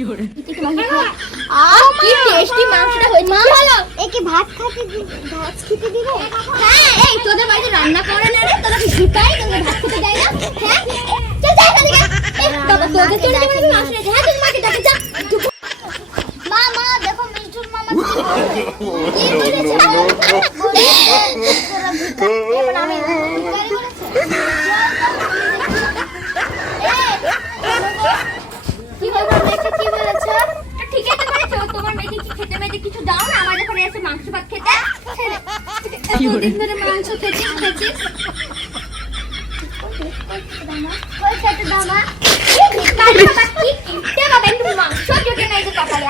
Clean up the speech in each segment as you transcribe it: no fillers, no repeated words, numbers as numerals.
কি টেস্টি মাংসটা হয়েছে। কি হলো? একে ভাত খেতে দিবে? হ্যাঁ, এই তোদের বাড়িতে রান্না করে না রে, তোরা কি ঢুকাই তোদের ভাত খেতে দেয় না? হ্যাঁ, চল যা এখান থেকে। এই বাবা তোদের জন্য আমি মাংস রেখে, হ্যাঁ তুই মাকে ডাকে যা। মা দেখো মিঠুর মামা কি বলেছে? আমি ভিখারি বলেছে। কি বলবো দেখে কি বলেছে? তো ঠিকই তো বলেছে, তোমার মেয়েকে কি খেতে মেয়েতে কিছু দাও না, আমাদের ঘরে এসে মাংস ভাত খেতে। এতদিন ধরে মাংস খেছিস। ওই খেতে দাও মা। বাড়ি বাবা কি কিনতে বাবা একটু মাংস জোটে নাই যে সকালে।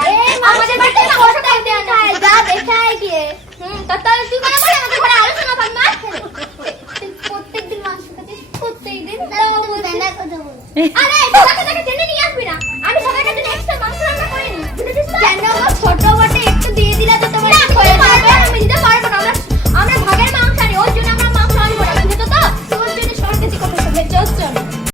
আমাদের বাড়িতে মাংস দেয় না, যা দেখাই গিয়ে। তাহলে তুই কেন বলে আমাদের ঘরে আলোচনা কর মা। প্রত্যেকদিন মাংস খাচ্ছিস? প্রত্যেকদিন বেলা কথা বল। আরে তোকে টেনে নিয়ে আসবি না, আমি সবার কাছে এক্সট্রা মাংস রান্না করিনি বুঝেছিস তো? কেন ছোট বটে একটু